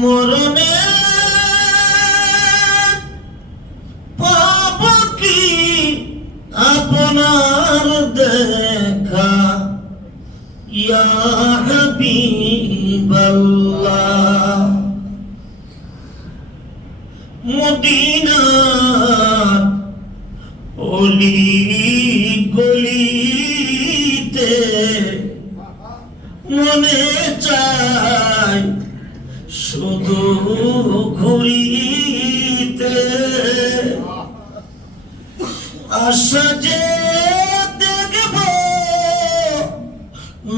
মরণে পাব কি আপনার দেখা? ইয়া হাবিবাল্লাহ। অলি গলিতে মনে চাই শুধু ঘুরিতে। আশা যে দেখব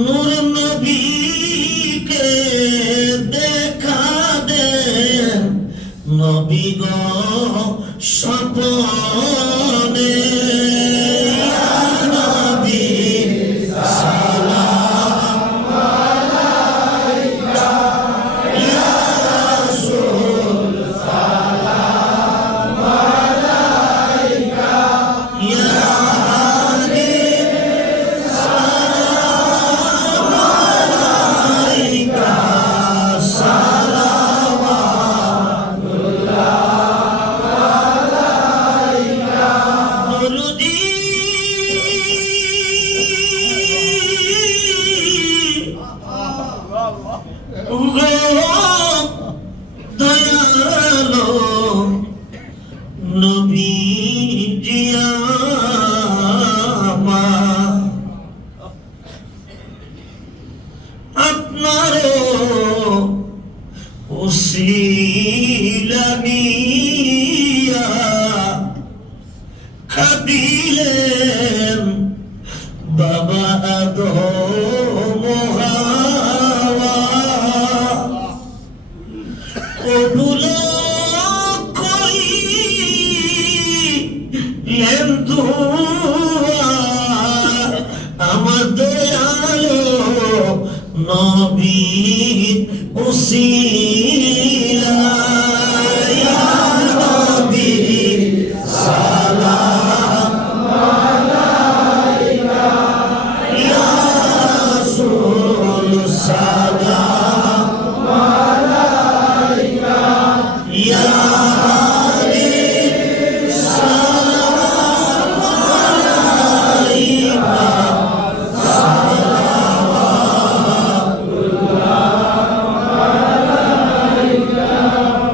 নূর নবীকে দেখা দেন। নবী গো আপনারও ওসিলানিয়া খাদিলেন বাবা আদম নবী উসিলা